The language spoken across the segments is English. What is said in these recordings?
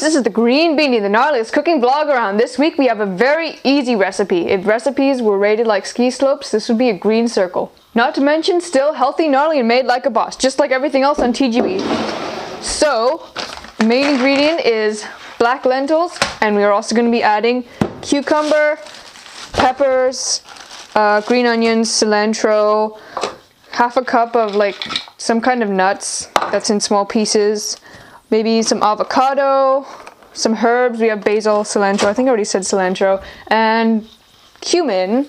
peeps, this is the Green Beanie, the gnarliest cooking vlog around. This week we have a very easy recipe. If recipes were rated like ski slopes, this would be a green circle. Not to mention still healthy, gnarly, and made like a boss, just like everything else on TGB. So, the main ingredient is black lentils, and we are also going to be adding cucumber, peppers, green onions, cilantro, half a cup of like some kind of nuts that's in small pieces, maybe some avocado, some herbs. We have basil, cilantro, I think I already said cilantro, and cumin,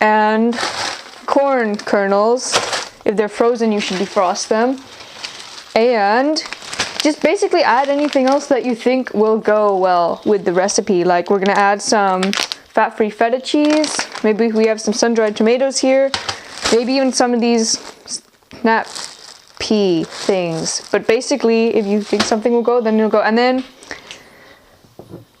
and corn kernels. If they're frozen, you should defrost them. And just basically add anything else that you think will go well with the recipe. Like we're gonna add some fat-free feta cheese. Maybe we have some sun-dried tomatoes here. Maybe even some of these snap pea things. But basically, if you think something will go, then it'll go. And then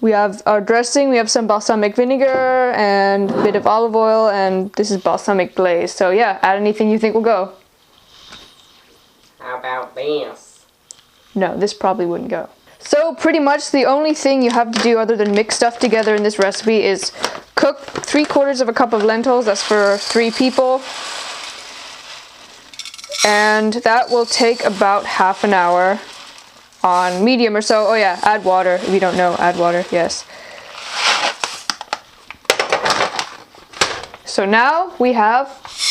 we have our dressing. We have some balsamic vinegar and a bit of olive oil, and this is balsamic glaze. So yeah, add anything you think will go. How about this? No, this probably wouldn't go. So pretty much the only thing you have to do other than mix stuff together in this recipe is cook 3/4 of a cup of lentils. That's for 3 people. And that will take about half an hour on medium or so. Oh yeah, add water. If you don't know, add water, yes. So now we have,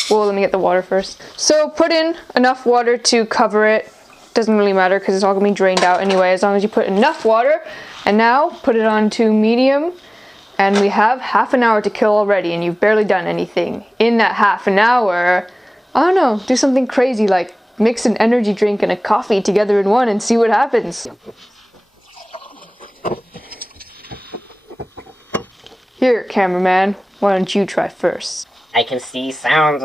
well, let me get the water first. So put in enough water to cover it. Doesn't really matter because it's all gonna be drained out anyway, as long as you put enough water. And now put it on to medium, and we have half an hour to kill already, and you've barely done anything. In that half an hour, I don't know, do something crazy like mix an energy drink and a coffee together in one and see what happens. Here, cameraman, why don't you try first? I can see sounds.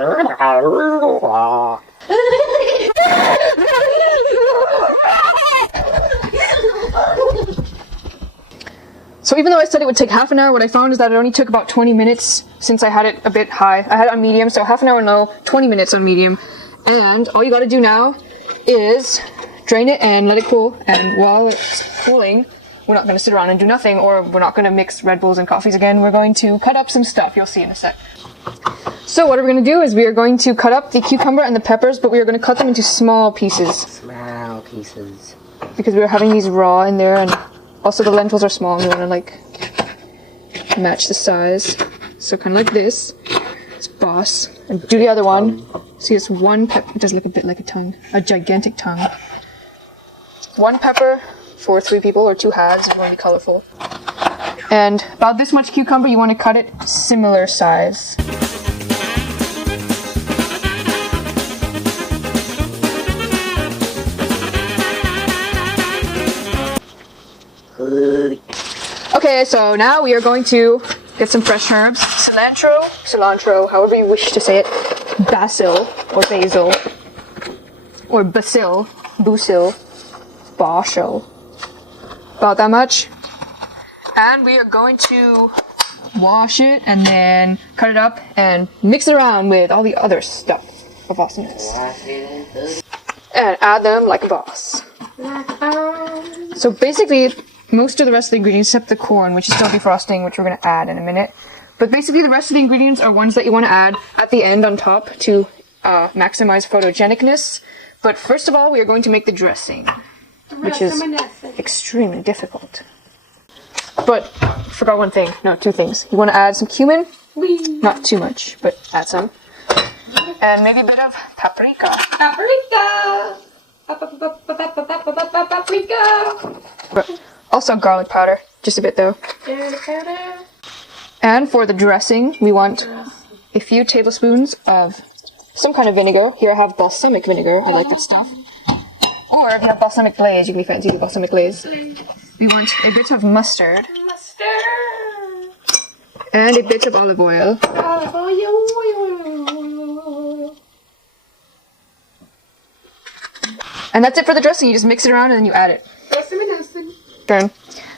So even though I said it would take half an hour, what I found is that it only took about 20 minutes since I had it a bit high. I had it on medium, so half an hour low, 20 minutes on medium. And all you gotta do now is drain it and let it cool. And while it's cooling, we're not gonna sit around and do nothing, or we're not gonna mix Red Bulls and coffees again. We're going to cut up some stuff. You'll see in a sec. So what we're gonna do is we are going to cut up the cucumber and the peppers, but we are gonna cut them into small pieces. Small pieces. Because we were having these raw in there, and also the lentils are small, and we wanna like match the size. So kind of like this. It's boss. And do the other one. See, it's one pepper. It does look a bit like a tongue. A gigantic tongue. 1 pepper for 3 people, or 2 halves if you want to be colorful. And about this much cucumber, you want to cut it similar size. Okay, so now we are going to get some fresh herbs. Cilantro, however you wish to say it. Basil, or basil. Or basil. About that much. And we are going to wash it and then cut it up and mix it around with all the other stuff of awesomeness. And add them like a boss. So basically, most of the rest of the ingredients, except the corn, which is still defrosting, which we're going to add in a minute. But basically the rest of the ingredients are ones that you want to add at the end on top to maximize photogenicness. But first of all, we are going to make the dressing, which is extremely difficult. But, forgot one thing. No, 2 things. You want to add some cumin. Not too much, but add some. And maybe a bit of paprika. Also garlic powder. Just a bit though. And for the dressing, we want a few tablespoons of some kind of vinegar. Here I have balsamic vinegar. I like that stuff. Or if you have balsamic glaze, you can be fancy with balsamic glaze. We want a bit of mustard. And a bit of olive oil. And that's it for the dressing. You just mix it around and then you add it. Done.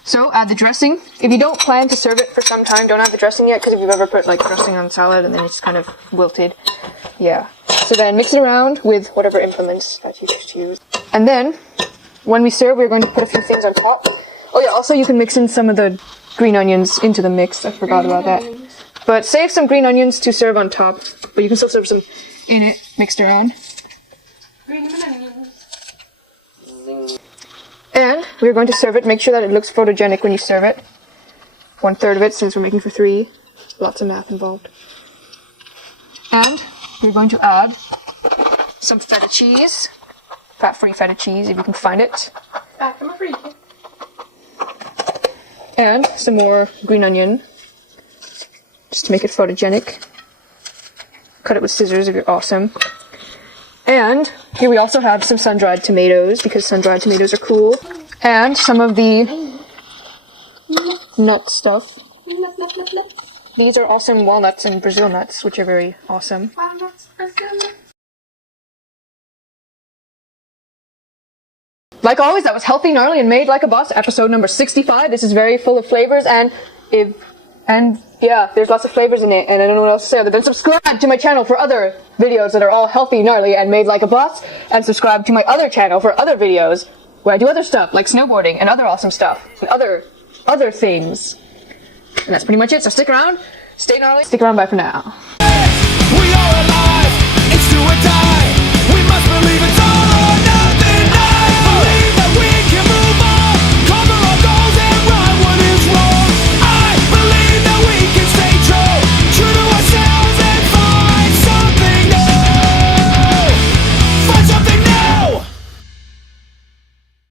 So add the dressing. If you don't plan to serve it for some time, don't add the dressing yet, because if you've ever put like dressing on salad and then it's kind of wilted, yeah. So then mix it around with whatever implements that you choose to use. And then when we serve, we're going to put a few things on top. Oh yeah, also you can mix in some of the green onions into the mix. I forgot about that. But save some green onions to serve on top. But you can still serve some in it, mixed around. And we're going to serve it. Make sure that it looks photogenic when you serve it. 1/3 of it, since we're making for 3. Lots of math involved. And we're going to add some feta cheese. Fat-free feta cheese, if you can find it. And some more green onion, just to make it photogenic. Cut it with scissors if you're awesome. And here we also have some sun-dried tomatoes, because sun-dried tomatoes are cool. And some of the nut stuff. These are awesome walnuts and Brazil nuts, which are very awesome. Like always, that was Healthy, Gnarly, and Made Like a Boss, episode number 65. This is very full of flavors, and yeah, there's lots of flavors in it, and I don't know what else to say other than subscribe to my channel for other videos that are all healthy, gnarly, and made like a boss, and subscribe to my other channel for other videos where I do other stuff, like snowboarding, and other awesome stuff, and other things. And that's pretty much it, so stick around, stay gnarly, stick around, bye for now.